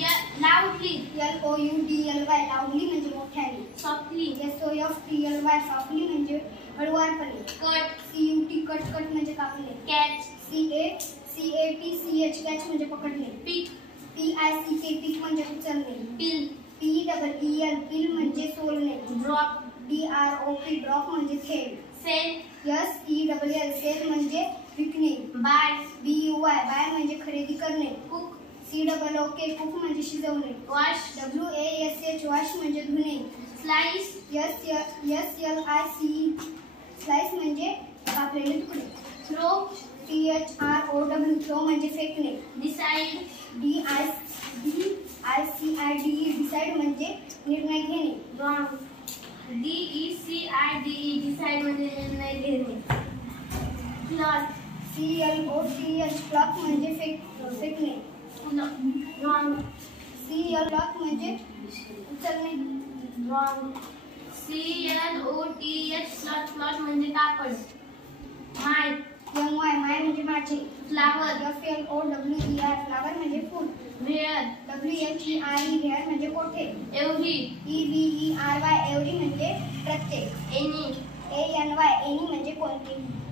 लाऊडली. LOUDLY लाऊडली म्हणजे मोठ्याने. Softly. SOFTLY softly म्हणजे हळुवारपणे. कट. CUT कट म्हणजे कापणे. कॅच. CATCH कॅच म्हणजे पकडणे. पिक. PICK पिक म्हणजे उचलणे. पिल. PEEL पिल म्हणजे सोलणे. ड्रॉप. DROP ड्रॉप म्हणजे थेंब. सेल. SELL सेल म्हणजे विकणे. बाय. BUY बाय म्हणजे खरेदी करणे. कुक. COOK कुक म्हणजे शिजवणे. वॉश. WASH वॉश म्हणजे धुणे. स्लाइस. SLICE स्लाइस म्हणजे कापलेले तुकडे. थ्रो. THROW थ्रो म्हणजे फेकणे. डिसाइड. DICIDE डिसाइड म्हणजे निर्णय घेणे. रॉंग. DECIDE डिसाइड म्हणजे निर्णय घेणे. क्लॉथ. CLOTH क्लॉथ म्हणजे फेकणे. रॉंग. क्लॉथ म्हणजे उचलणे. रॉंग. CLOTH क्लॉथ म्हणजे कापड. माय. MY माय म्हणजे माझे. फ्लावर. FLOWER फ्लावर म्हणजे फूल. वेअर. WHERE वेअर म्हणजे कोठे. एव्हरी. EVERY एव्हरी म्हणजे प्रत्येक. एनी. ANY एनी म्हणजे कोणते.